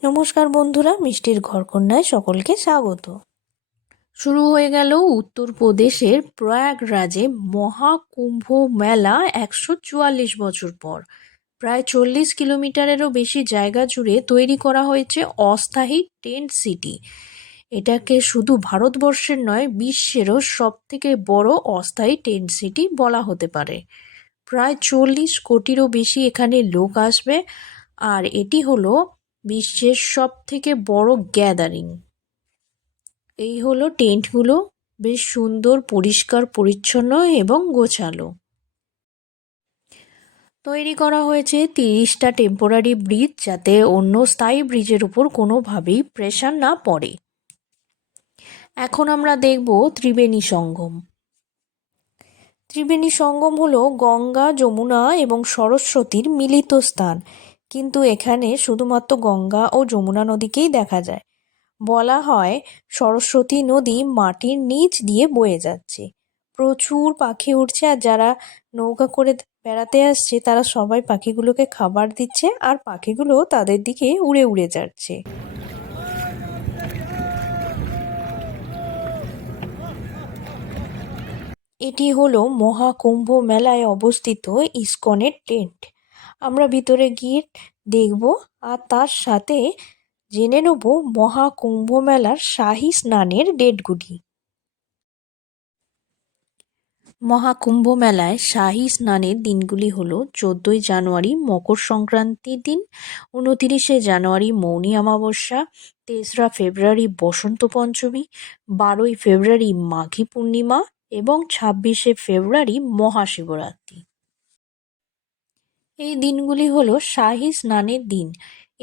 নমস্কার বন্ধুরা, মিষ্টির ঘরকন্যায় সকলকে স্বাগত। শুরু হয়ে গেল উত্তরপ্রদেশের প্রয়াগরাজে মহাকুম্ভ মেলা একশো চুয়াল্লিশ বছর পর। প্রায় চল্লিশ কিলোমিটারেরও বেশি জায়গা জুড়ে তৈরি করা হয়েছে অস্থায়ী টেন্ট সিটি। এটাকে শুধু ভারতবর্ষের নয়, বিশ্বেরও সব থেকে বড় অস্থায়ী টেন্ট সিটি বলা হতে পারে। প্রায় চল্লিশ কোটিরও বেশি এখানে লোক আসবে, আর এটি হলো বিশ্বের সব থেকে বড় গ্যাদারিং। এই হলো টেন্টগুলো, বেশ সুন্দর, পরিষ্কার, পরিচ্ছন্ন এবং গোছালো। তৈরি করা হয়েছে তিরিশটা টেম্পোরারি ব্রিজ যাতে অন্য স্থায়ী ব্রিজের উপর কোনোভাবেই প্রেশার না পড়ে। এখন আমরা দেখব ত্রিবেণী সঙ্গম। ত্রিবেণী সঙ্গম হলো গঙ্গা, যমুনা এবং সরস্বতীর মিলিত স্থান। কিন্তু এখানে শুধুমাত্র গঙ্গা ও যমুনা নদীকেই দেখা যায়। বলা হয়, সরস্বতী নদী মাটির নিচ দিয়ে বয়ে যাচ্ছে। প্রচুর পাখি উঠছে আর যারা নৌকা করে বেড়াতে আসছে, তারা সবাই পাখিগুলোকে খাবার দিচ্ছে আর পাখিগুলো তাদের দিকে উড়ে উড়ে যাচ্ছে। এটি হলো মহাকুম্ভ মেলায় অবস্থিত ইস্কনের টেন্ট। আমরা ভিতরে গিয়ে দেখব আর তার সাথে জেনে নেব মহাকুম্ভ মেলার শাহী স্নানের ডেটগুলি। মহাকুম্ভ মেলায় শাহী স্নানের দিনগুলি হল চোদ্দোই জানুয়ারি মকর সংক্রান্তির দিন, উনতিরিশে জানুয়ারি মৌনী অমাবস্যা, তেসরা ফেব্রুয়ারি বসন্ত পঞ্চমী, বারোই ফেব্রুয়ারি মাঘী পূর্ণিমা এবং ছাব্বিশে ফেব্রুয়ারি মহাশিবরাত্রি। এই দিনগুলি হলো শাহী স্নানের দিন।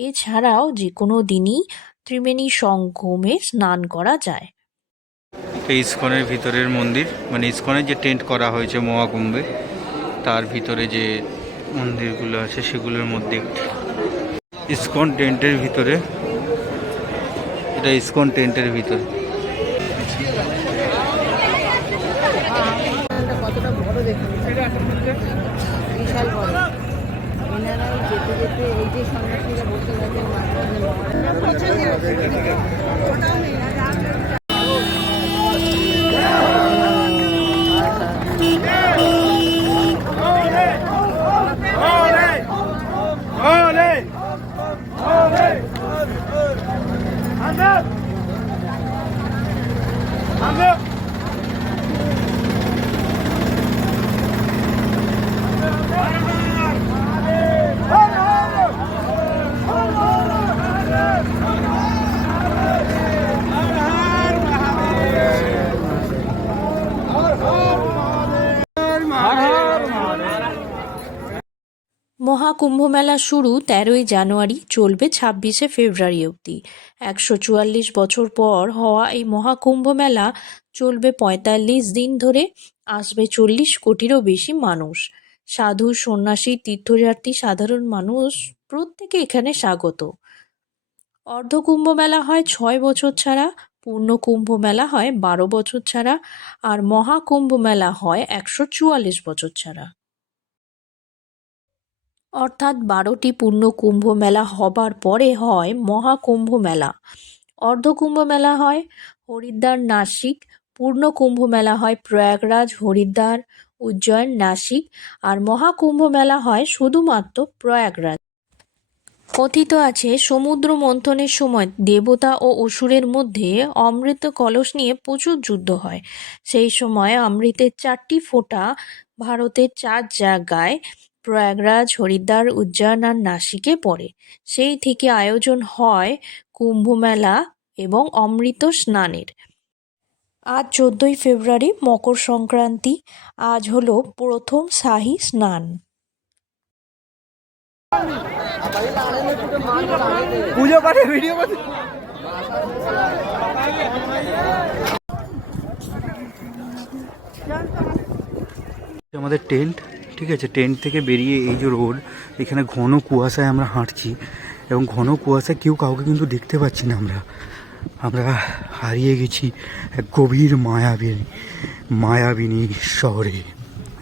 এছাড়াও যে কোনো দিনই ত্রিবেণী সঙ্গমে স্নান করা যায়। এই ইস্কনের ভিতরের মন্দির মানে ইস্কনের যে টেন্ট করা হয়েছে মহাকুম্ভে, তার ভিতরে যে মন্দিরগুলো আছে সেগুলোর মধ্যে একটি। ইস্কন টেন্টের ভিতরে, এটা ইস্কন টেন্টের ভিতরে। এই যে সন্ন্যাসীরা বসে গেছেন মহাকুম্ভ মেলা শুরু তেরোই জানুয়ারি, চলবে ছাব্বিশে ফেব্রুয়ারি অবধি। একশো চুয়াল্লিশ বছর পর হওয়া এই মহাকুম্ভ মেলা চলবে পঁয়তাল্লিশ দিন ধরে, আসবে চল্লিশ কোটিরও বেশি মানুষ। সাধু, সন্ন্যাসী, তীর্থযাত্রী, সাধারণ মানুষ, প্রত্যেকে এখানে স্বাগত। অর্ধকুম্ভ মেলা হয় ছয় বছর ছাড়া পূর্ণ কুম্ভ মেলা হয় বারো বছর ছাড়া, আর মহাকুম্ভ মেলা হয় একশো চুয়াল্লিশ বছর ছাড়া। অর্থাৎ বারোটি পূর্ণ কুম্ভ মেলা হবার পরে হয় মহাকুম্ভ মেলা। অর্ধকুম্ভ মেলা হয়, হরিদ্বার নাসিক। পূর্ণ কুম্ভ মেলা হয় প্রয়াগরাজ, হরিদ্বার, উজ্জয়ন নাসিক। আর মহাকুম্ভ মেলা হয় শুধুমাত্র প্রয়াগরাজ। কথিত আছে, সমুদ্র মন্থনের সময় দেবতা ও অসুরের মধ্যে অমৃত কলস নিয়ে প্রচুর যুদ্ধ হয়। সেই সময় অমৃতের চারটি ফোঁটা ভারতের চার জায়গায় প্রয়াগরাজ হরিদ্বার উজ্জয়ন আর নাসিকে পড়ে। সেই থেকে আয়োজন হয় কুম্ভ মেলা এবং অমৃত স্নানের। আজ চোদ্দই ফেব্রুয়ারি মকর সংক্রান্তি। আজ হলো প্রথম শাহী স্নান। পুজো করে ভিডিও করে আমাদের টেন্ট ঠিক আছে টেন্ট থেকে বেরিয়ে এই যে রোড এখানে ঘন কুয়াশায় আমরা হাঁটছি এবং ঘন কুয়াশায় কেউ কাউকে কিন্তু দেখতে পাচ্ছি না আমরা। আমরা হারিয়ে গেছি এক গভীর মায়াবিনী মায়াবিনী শহরে,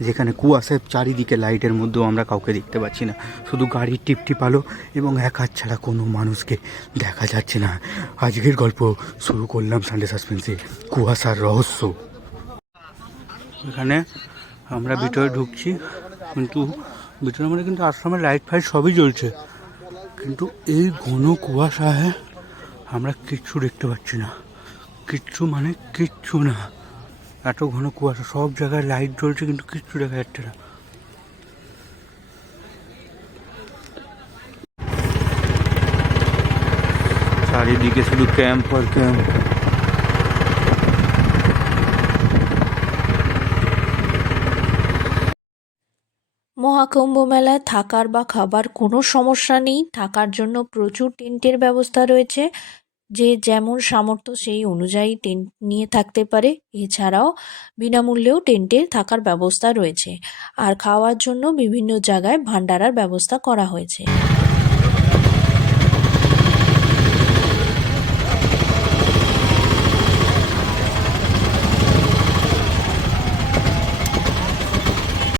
যেখানে কুয়াশায় চারিদিকে লাইটের মধ্যেও আমরা কাউকে দেখতে পাচ্ছি না। শুধু গাড়ির টিপটিপ আলো এবং এক ছাড়া কোনো মানুষকে দেখা যাচ্ছে না। আজকের গল্প শুরু করলাম সানডে সাসপেন্সে, কুয়াশার রহস্য। এখানে আমরা ভিতরে ঢুকছি, কিন্তু ভিতরে মানে কিন্তু আশ্রমের লাইট ফাইট সবই জ্বলছে। কিন্তু এই ঘন কুয়াশায় আমরা কিচ্ছু দেখতে পাচ্ছি না। কিচ্ছু মানে কিচ্ছু না। এত ঘন কুয়াশা, সব জায়গায় লাইট জ্বলছে, কিন্তু কিচ্ছু দেখা যাচ্ছে না। চারিদিকে শুধু ক্যাম্প আর ক্যাম্প মহাকুম্ভ মেলায় থাকার বা খাবার কোনো সমস্যা নেই। থাকার জন্য প্রচুর টেন্টের ব্যবস্থা রয়েছে। যে যেমন সামর্থ্য সেই অনুযায়ী টেন্ট নিয়ে থাকতে পারে। এছাড়াও বিনামূল্যেও টেন্টে থাকার ব্যবস্থা রয়েছে। আর খাওয়ার জন্য বিভিন্ন জায়গায় ভান্ডারার ব্যবস্থা করা হয়েছে।